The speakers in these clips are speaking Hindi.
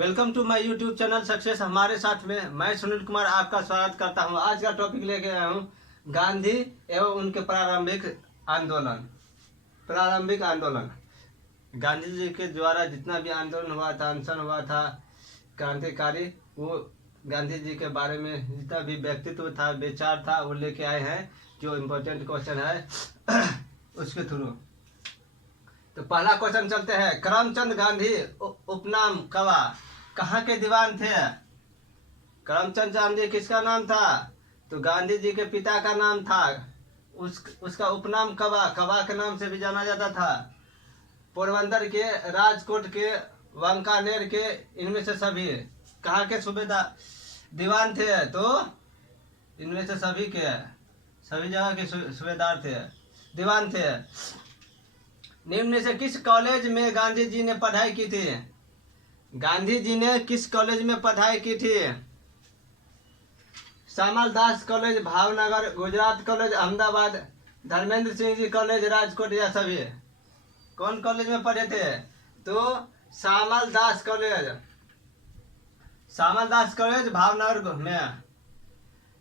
Welcome to my YouTube channel success. हमारे साथ में मैं सुनील कुमार आपका स्वागत करता हूं। आज का टॉपिक लेके आया हूं गांधी एवं उनके प्रारंभिक आंदोलन। गांधी जी के द्वारा जितना भी आंदोलन हुआ था, अनशन हुआ था, क्रांतिकारी, वो गांधी जी के बारे में जितना भी व्यक्तित्व था, विचार था, वो लेके आए हैं। जो इम्पोर्टेंट क्वेश्चन है उसके थ्रू। तो पहला क्वेश्चन चलते हैं। करमचंद गांधी उपनाम कवा कहाँ के दीवान थे? करमचंद गांधी किसका नाम था? तो गांधी जी के पिता का नाम था। उसका उपनाम कवा के नाम से भी जाना जाता था। पोरबंदर के, राजकोट के, वांकानेर के, इनमें से सभी कहाँ के सूबेदार दीवान थे? तो इनमें से सभी जगह के सूबेदार थे, दीवान थे। निम्न में से किस कॉलेज में गांधी जी ने पढ़ाई की थी? गांधी जी ने किस कॉलेज में पढ़ाई की थी? श्यामल दास college Bhavnagar, Gujarat college Ahmedabad, Dharmendra Singh ji college Rajkot, या सभी? कौन कॉलेज में पढ़े थे? तो श्यामल दास कॉलेज भावनगर में।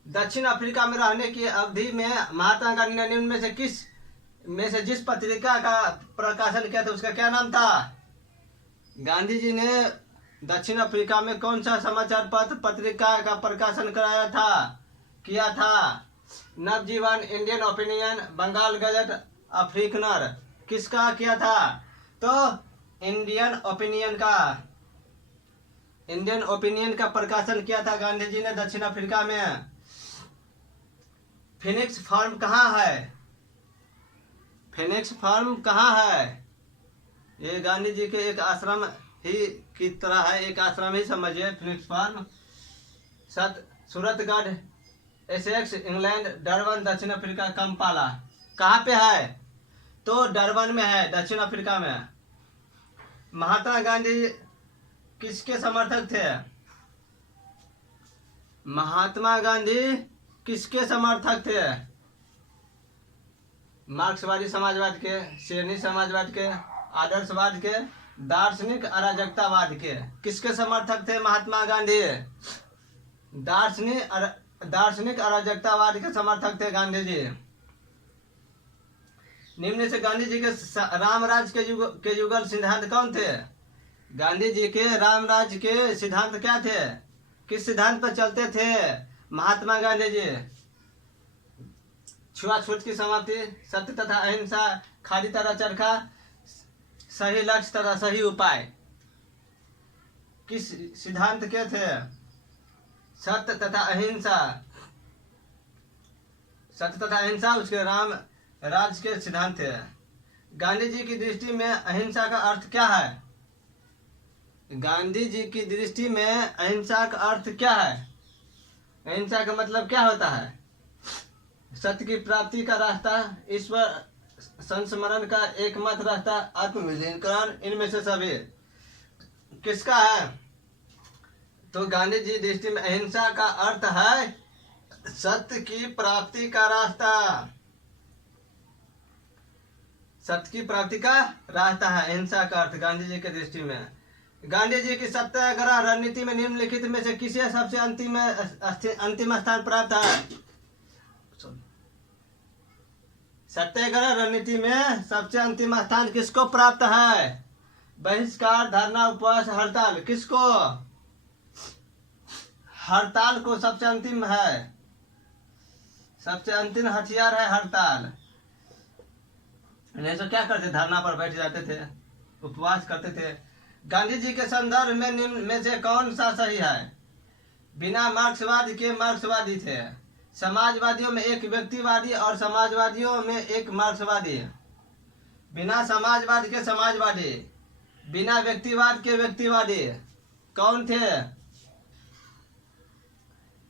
दक्षिण अफ्रीका में रहने की अवधि में महात्मा गांधी ने निम्न में से किस में से जिस पत्रिका का प्रकाशन किया था उसका क्या नाम था? गांधी जी ने दक्षिण अफ्रीका में कौन सा समाचार पत्रिका का प्रकाशन किया था? नवजीवन, इंडियन ओपिनियन, बंगाल गजट, अफ्रीकनर। किसका किया था? तो इंडियन ओपिनियन का प्रकाशन किया था गांधी जी ने दक्षिण अफ्रीका में। फिनिक्स फार्म कहाँ है? फिनिक्स फार्म कहाँ है? ये गांधी जी के एक आश्रम ही की तरह है, एक आश्रम ही समझिए Phoenix farm. Suratgarh, Essex, England, Durban, दक्षिण अफ्रीका, कंपाला। कहाँ पे है? तो डरबन में है, दक्षिण अफ्रीका में। महात्मा गांधी किसके समर्थक थे? महात्मा गांधी किसके समर्थक थे? मार्क्सवादी समाजवाद के, शेरनी समाजवाद के, आदर्शवाद के, दार्शनिक अराजकतावाद के। किसके समर्थक थे महात्मा गांधी? दार्शनिक अराजकतावाद के समर्थक थे गांधी जी। निम्न से गांधी जी के रामराज के युगल सिद्धांत कौन थे? गांधी जी के रामराज के सिद्धांत क्या थे? किस सिद्धांत पर चलते थे महात्मा गांधी जी? छुआछूत की समाप्ति, सत्य तथा अहिंसा, खादी तथा चरखा, सही लक्ष्य तथा सही उपाय। किस सिद्धांत के थे? सत्य तथा अहिंसा उसके राम राज के सिद्धांत थे। गांधी जी की दृष्टि में अहिंसा का अर्थ क्या है? गांधी जी की दृष्टि में अहिंसा का अर्थ क्या है? अहिंसा का मतलब क्या होता है? सत्य की प्राप्ति का रास्ता, ईश्वर संस्मरण का एकमात्र रास्ता, आत्मविलीनीकरण। इनमें से सभी किसका है? तो गांधी जी दृष्टि में अहिंसा का अर्थ है सत्य की प्राप्ति का रास्ता। सत्य की प्राप्ति का रास्ता है अहिंसा का अर्थ गांधी जी के दृष्टि में। गांधी जी की सत्याग्रह रणनीति में निम्नलिखित में से किसे सबसे अंतिम स्थान प्राप्त है? सत्याग्रह रणनीति में सबसे अंतिम स्थान किसको प्राप्त है? बहिष्कार, धरना, उपवास, हड़ताल। किसको? हड़ताल को सबसे अंतिम है, सबसे अंतिम हथियार है हड़ताल। नहीं तो क्या करते? धरना पर बैठ जाते थे, उपवास करते थे। गांधी जी के संदर्भ में निम्न में से कौन सा सही है? बिना मार्क्सवाद के मार्क्सवादी थे। समाजवादियों में एक व्यक्तिवादी और समाजवादियों में एक मार्क्सवादी। बिना समाजवाद के समाजवादी, बिना व्यक्तिवाद के व्यक्तिवादी कौन थे?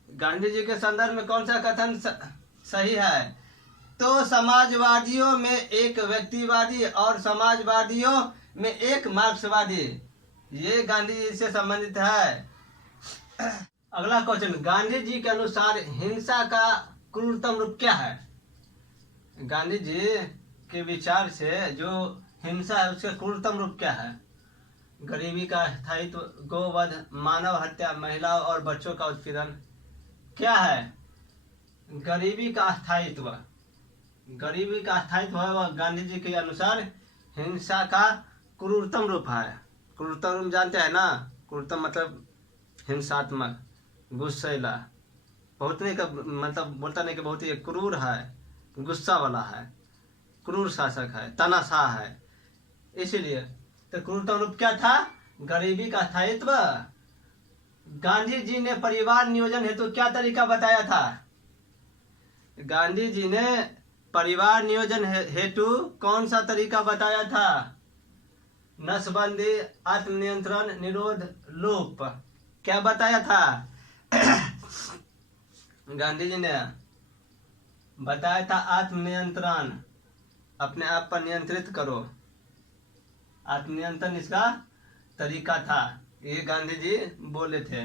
गांधी जी के संदर्भ में कौन सा कथन सही है? तो समाजवादियों में एक व्यक्तिवादी और समाजवादियों में एक मार्क्सवादी। ये गांधी जी से संबंधित है। अगला क्वेश्चन, गांधी जी के अनुसार हिंसा का क्रूरतम रूप क्या है? गांधी जी के विचार से जो हिंसा है उसका क्रूरतम रूप क्या है? गरीबी का स्थायित्व, गोवध, मानव हत्या, महिलाओं और बच्चों का उत्पीड़न। क्या है? गरीबी का स्थायित्व। गरीबी का स्थायित्व है वह गांधी जी के अनुसार हिंसा का क्रूरतम रूप है। क्रूरतम रूप जानते हैं ना? क्रूरतम मतलब हिंसात्मक, गुस्सैला, बहुत नहीं का मतलब बोलता नहीं कि बहुत ही क्रूर है, गुस्सा वाला है, क्रूर शासक है, तानाशाह है। इसीलिए तो क्रूरतम रूप क्या था? गरीबी का स्थायित्व। गांधी जी ने परिवार नियोजन हेतु क्या तरीका बताया था? गांधी जी ने परिवार नियोजन हेतु कौन सा तरीका बताया था? नसबंदी, आत्मनियंत्रण, निरोध, लोप। क्या बताया था? गांधी जी ने बताया था आत्मनियंत्रण, अपने आप पर नियंत्रित करो। आत्मनियंत्रण इसका तरीका था, ये गांधी जी बोले थे।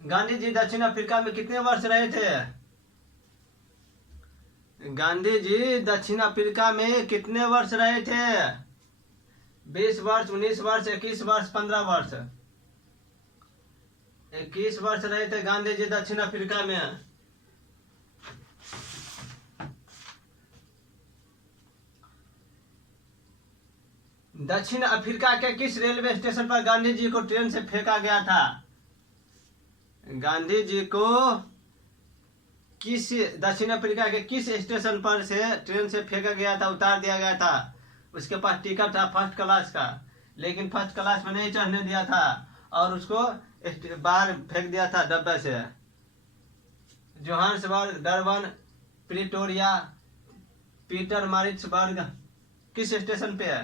गांधी जी दक्षिण अफ्रीका में कितने वर्ष रहे थे? गांधी जी दक्षिण अफ्रीका में कितने वर्ष रहे थे? 20 वर्ष, 19 वर्ष, 21 वर्ष, 15 वर्ष? 21 वर्ष रहे थे गांधी जी दक्षिण अफ्रीका में। दक्षिण अफ्रीका के किस रेलवे स्टेशन पर गांधी जी को ट्रेन से फेंका गया था? गांधी जी को किस दक्षिण अफ्रीका के किस स्टेशन पर से ट्रेन से फेंका गया था, उतार दिया गया था? उसके पास टिकट था फर्स्ट क्लास का, लेकिन फर्स्ट क्लास में नहीं चढ़ने दिया था और उसको बाहर फेंक दिया था डब्बे से। जोहान्सबर्ग, डरबन, प्रिटोरिया, पीटरमारिट्सबर्ग किस स्टेशन पे है?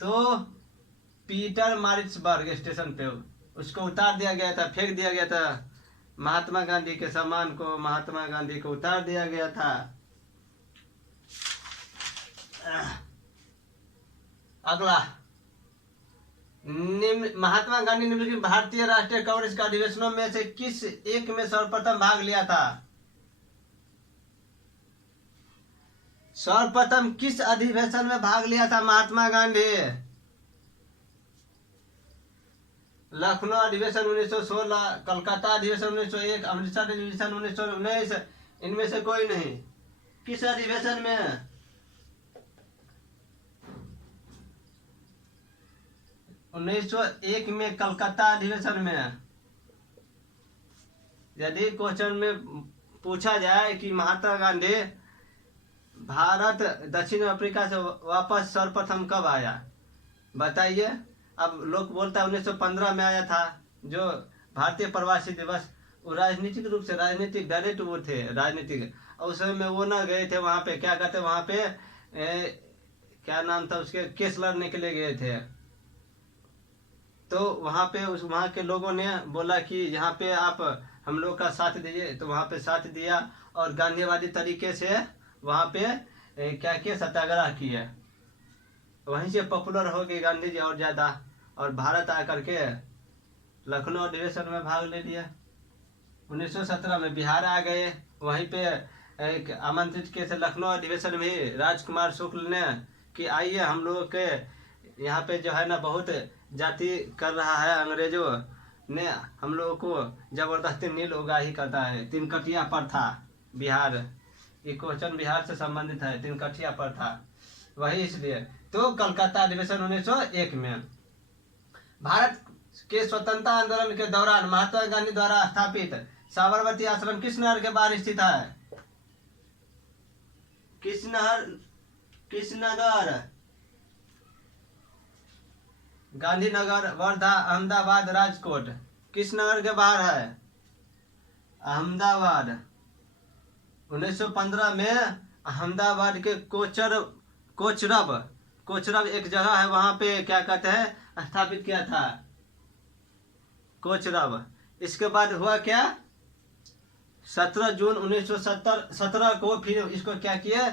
तो पीटरमारिट्सबर्ग स्टेशन पे उसको उतार दिया गया था, फेंक दिया गया था। महात्मा गांधी के सम्मान को महात्मा गांधी को उतार दिया गया था। अगला, महात्मा गांधी ने भारतीय राष्ट्रीय कांग्रेस के अधिवेशनों में से किस एक में सर्वप्रथम भाग लिया था? सर्वप्रथम किस अधिवेशन में भाग लिया था महात्मा गांधी? लखनऊ अधिवेशन 1916, कलकत्ता अधिवेशन 1901, अमृतसर अधिवेशन 1919, इनमें से कोई नहीं। किस अधिवेशन में? 1901 में कलकत्ता अधिवेशन में। यदि क्वेश्चन में पूछा जाए कि महात्मा गांधी भारत दक्षिण अफ्रीका से वापस सर्वप्रथम कब आया, बताइए। अब लोग बोलता है 1915 में आया था, जो भारतीय प्रवासी दिवस। वो राजनीतिक रूप से राजनीतिक डायरेक्ट वो थे राजनीतिक, और उस समय में वो ना गए थे वहां पे, क्या कहते वहां पे क्या नाम था उसके, केस लड़ने के लिए गए थे। तो वहां पे वहां के लोगों ने बोला कि यहाँ पे आप हम लोग का साथ दीजिए, तो वहां पे साथ दिया और गांधीवादी तरीके से वहां पे क्या किया, सत्याग्रह किया। वहीं से पॉपुलर हो गए गांधी जी और ज्यादा, और भारत आकर के लखनऊ अधिवेशन में भाग ले लिया। 1917 में बिहार आ गए, वहीं पे एक आमंत्रित किए थे लखनऊ अधिवेशन में राजकुमार शुक्ल ने कि आइए हम लोग के यहाँ पे जो है ना बहुत जाति कर रहा है, अंग्रेजों ने हम लोगों को जबरदस्ती नील उगाही करता है। तिनकटिया पर था बिहार, ये क्वेश्चन बिहार से संबंधित है, तिनकटिया पर था वही, इसलिए। तो कलकत्ता अधिवेशन 1901 में। भारत के स्वतंत्रता आंदोलन के दौरान महात्मा गांधी द्वारा स्थापित साबरमती आश्रम किस नहर के बाहर स्थित है? किस नगर? गांधीनगर, वर्धा, अहमदाबाद, राजकोट। किस नगर के बाहर है? अहमदाबाद। 1915 में अहमदाबाद के कोचरब एक जगह है, वहां पे क्या कहते हैं स्थापित किया था, कोचरब। इसके बाद हुआ क्या, 17 जून 1917 को फिर इसको क्या किए,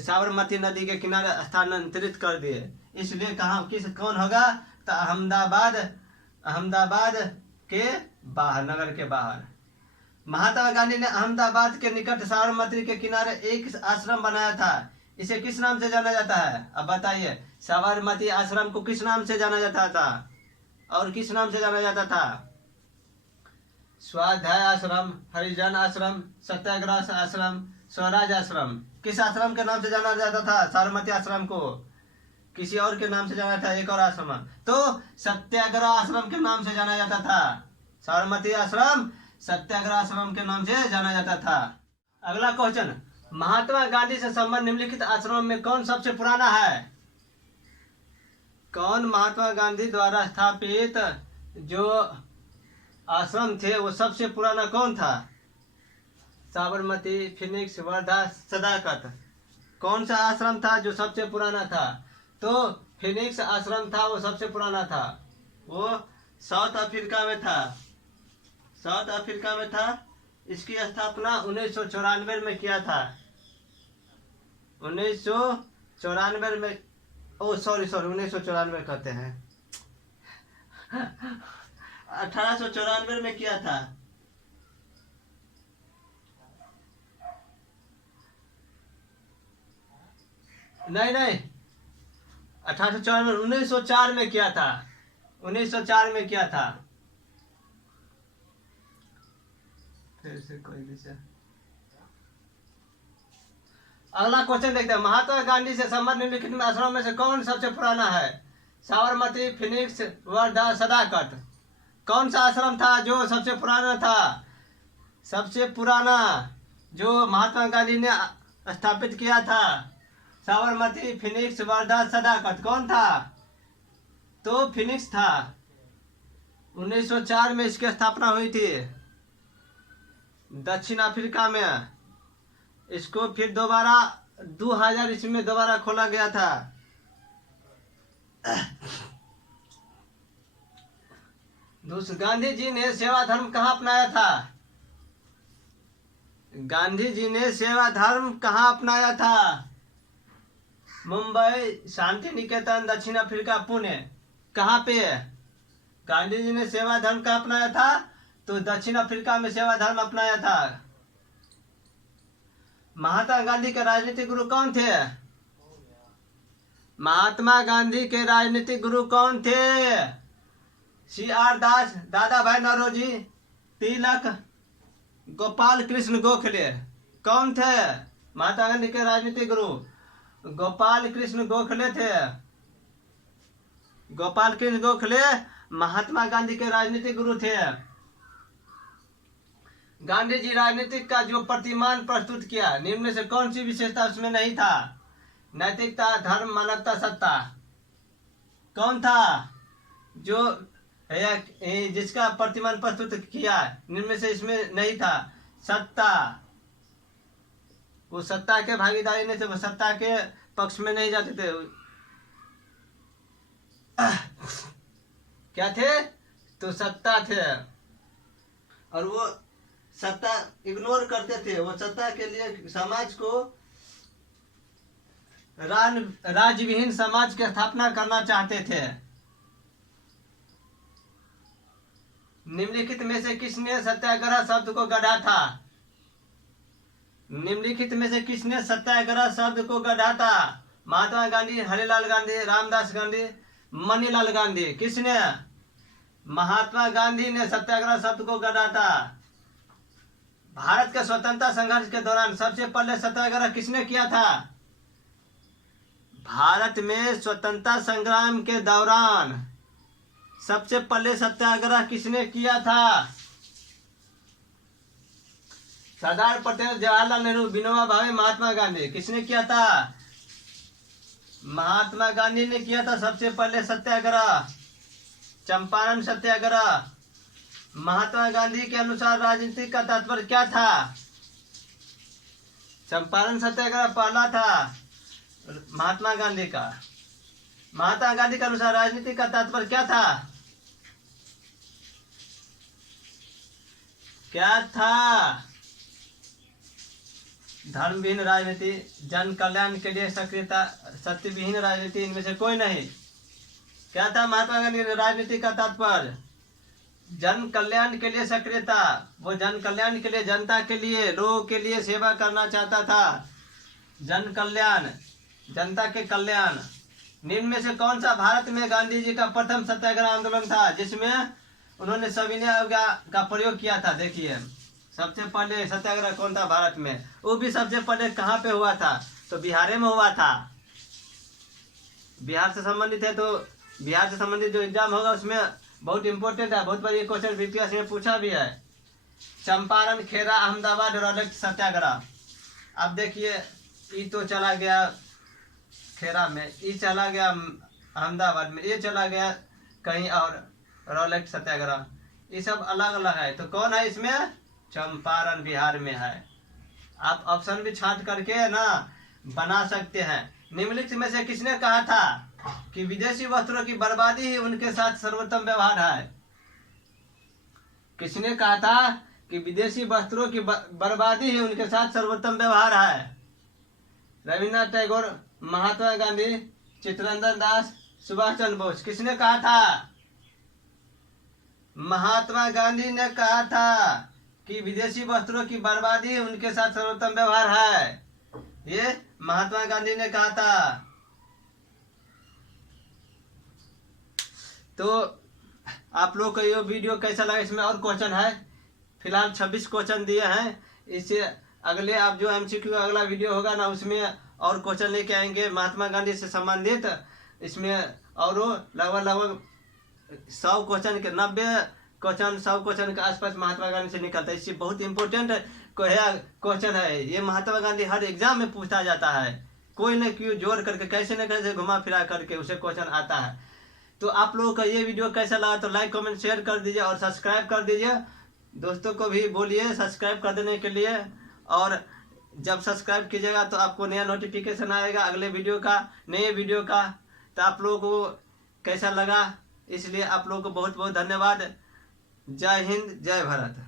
साबरमती नदी के किनारे स्थानांतरित कर दिए। इसलिए कहाँ कौन होगा, तो अहमदाबाद के बाहर, नगर के बाहर। महात्मा गांधी ने अहमदाबाद के निकट साबरमती के किनारे एक आश्रम बनाया था। इसे किस नाम से जाना जाता है? अब बताइए, साबरमती आश्रम को किस नाम से जाना जाता था और किस नाम से जाना जाता था? स्वाध्याय आश्रम, हरिजन आश्रम, सत्याग्रह आश्रम, स्वराज आश्रम। किस आश्रम के नाम से जाना जाता था साबरमती आश्रम को? किसी और के नाम से जाना था, एक और आश्रम, तो सत्याग्रह आश्रम के नाम से जाना जाता था। साबरमती आश्रम सत्याग्रह आश्रम के नाम से जाना जाता था। अगला क्वेश्चन, महात्मा गांधी से संबंध निम्नलिखित आश्रमों में कौन सबसे पुराना है? कौन महात्मा गांधी द्वारा स्थापित जो आश्रम थे वो सबसे पुराना कौन था? साबरमती, फिनिक्स, वर्धा, सदाकत। कौन सा आश्रम था जो सबसे पुराना था? तो फिनिक्स आश्रम था, वो सबसे पुराना था। वो साउथ अफ्रीका में था, साउथ अफ्रीका में था। इसकी स्थापना 1994 में किया था। 1994 में, ओ सॉरी 1994 कहते हैं 1894 में किया था। नहीं 1894, 1904 में किया था। 1904 में किया था। फिर से कोई विषय। अगला क्वेश्चन देखते हैं, महात्मा गांधी से संबंध निम्नलिखित आश्रमों में से कौन सबसे पुराना है? साबरमती, फिनिक्स, वर्धा, सदाकत। कौन सा आश्रम था जो सबसे पुराना था? सबसे पुराना जो महात्मा गांधी ने स्थापित किया था, साबरमती, फिनिक्स, वर्धा, सदाकत। कौन था? तो फिनिक्स था। 1904 में इसकी स्थापना हुई थी दक्षिण अफ्रीका में। इसको फिर दोबारा 2000 ईस्वी में दोबारा खोला गया था। गांधी जी ने सेवा धर्म कहाँ अपनाया था? गांधी जी ने सेवा धर्म कहाँ अपनाया था? मुंबई, शांति निकेतन, दक्षिण अफ्रीका, पुणे। कहाँ पे गांधी जी ने सेवा धर्म कहाँ अपनाया था? तो दक्षिण अफ्रीका में सेवा धर्म अपनाया था। महात्मा गांधी के राजनीतिक गुरु कौन थे? महात्मा गांधी के राजनीतिक गुरु कौन थे? CR दास, दादा भाई नौरोजी, तिलक, गोपाल कृष्ण गोखले। कौन थे महात्मा गांधी के राजनीतिक गुरु? गोपाल कृष्ण गोखले थे। गोपाल कृष्ण गोखले महात्मा गांधी के राजनीतिक गुरु थे। गांधी जी राजनीतिक का जो प्रतिमान प्रस्तुत किया, निम्न में से कौन सी विशेषता उसमें नहीं था? नैतिकता, धर्म, मानवता, सत्ता। कौन था जो जिसका प्रतिमान प्रस्तुत किया, निम्न में से इसमें नहीं था? सत्ता। वो सत्ता के भागीदारी नहीं थे, वो सत्ता के पक्ष में नहीं जाते थे। क्या थे? तो सत्ता थे, और वो सत्ता इग्नोर करते थे। वो सत्ता के लिए समाज को राज्यविहीन समाज की स्थापना करना चाहते थे। निम्नलिखित में से किसने सत्याग्रह शब्द को गढ़ा था? निम्नलिखित में से किसने सत्याग्रह शब्द को गढ़ा था? महात्मा गांधी, हरिलाल गांधी, रामदास गांधी, मनीलाल गांधी। किसने? महात्मा गांधी ने सत्याग्रह शब्द को गढ़ा था। भारत के स्वतंत्रता संघर्ष के दौरान सबसे पहले सत्याग्रह किसने किया था? भारत में स्वतंत्रता संग्राम के दौरान सबसे पहले सत्याग्रह किसने किया था? सरदार पटेल, जवाहरलाल नेहरू, विनोबा भावे, महात्मा गांधी। किसने किया था? महात्मा गांधी ने किया था सबसे पहले सत्याग्रह, चंपारण सत्याग्रह। महात्मा गांधी के अनुसार राजनीति का तात्पर्य क्या था? चंपारण सत्याग्रह पहला था महात्मा गांधी का। महात्मा गांधी के अनुसार राजनीति का तात्पर्य क्या था? क्या था? धर्मविहीन राजनीति, जन कल्याण के लिए सक्रियता, सत्यविहीन राजनीति, इनमें से कोई नहीं। क्या था महात्मा गांधी के राजनीति का तात्पर्य? जन कल्याण के लिए सक्रियता। वो जन कल्याण के लिए, जनता के लिए, लोगों के लिए सेवा करना चाहता था। जन कल्याण, जनता के कल्याण। निम्न में से कौन सा भारत में गांधी जी का प्रथम सत्याग्रह आंदोलन था जिसमें उन्होंने सविनय अवज्ञा का प्रयोग किया था? देखिए सबसे पहले सत्याग्रह कौन था भारत में, वो भी सबसे पहले कहाँ पे हुआ था? तो बिहार में हुआ था। बिहार से संबंधित है, तो बिहार से संबंधित जो एग्जाम होगा उसमें बहुत इंपॉर्टेंट है, बहुत बार ये क्वेश्चन बीपीएस में पूछा भी है। चंपारण, खेरा, अहमदाबाद रॉलेट सत्याग्रह। अब देखिए ये तो चला गया खेरा में, ये चला गया अहमदाबाद में, ये चला गया कहीं और रॉलेट सत्याग्रह, ये सब अलग अलग है। तो कौन है इसमें? चंपारण बिहार में है। आप ऑप्शन भी छांट करके ना बना सकते हैं। निम्नलिखित में से किसने कहा था कि विदेशी वस्त्रों की बर्बादी ही उनके साथ सर्वोत्तम व्यवहार है? किसने कहा था कि विदेशी वस्त्रों की बर्बादी ही उनके साथ सर्वोत्तम व्यवहार है? रविन्द्रनाथ टैगोर, महात्मा गांधी, चित्तरंजन दास, सुभाष चंद्र बोस। किसने कहा था? महात्मा गांधी ने कहा था कि विदेशी वस्त्रों की बर्बादी उनके साथ सर्वोत्तम व्यवहार है। ये महात्मा गांधी ने कहा था। तो आप लोग को ये वीडियो कैसा लगा? इसमें और क्वेश्चन है, फिलहाल 26 क्वेश्चन दिए हैं। इससे अगले आप जो एमसीक्यू अगला वीडियो होगा ना उसमें और क्वेश्चन लेके आएंगे महात्मा गांधी से संबंधित। इसमें और लगभग 100 क्वेश्चन के 90 क्वेश्चन 100 क्वेश्चन के आसपास महात्मा गांधी से निकलता है। इससे बहुत इंपॉर्टेंट क्वेश्चन है ये। महात्मा गांधी हर एग्जाम में पूछा जाता है, कोई न कोई जोड़ करके कैसे न कैसे घुमा फिरा करके उसे क्वेश्चन आता है। तो आप लोगों का ये वीडियो कैसा लगा तो लाइक कमेंट शेयर कर दीजिए और सब्सक्राइब कर दीजिए। दोस्तों को भी बोलिए सब्सक्राइब कर देने के लिए, और जब सब्सक्राइब कीजिएगा तो आपको नया नोटिफिकेशन आएगा अगले वीडियो का, नए वीडियो का। तो आप लोगों को कैसा लगा, इसलिए आप लोगों को बहुत बहुत धन्यवाद। जय हिंद, जय भारत।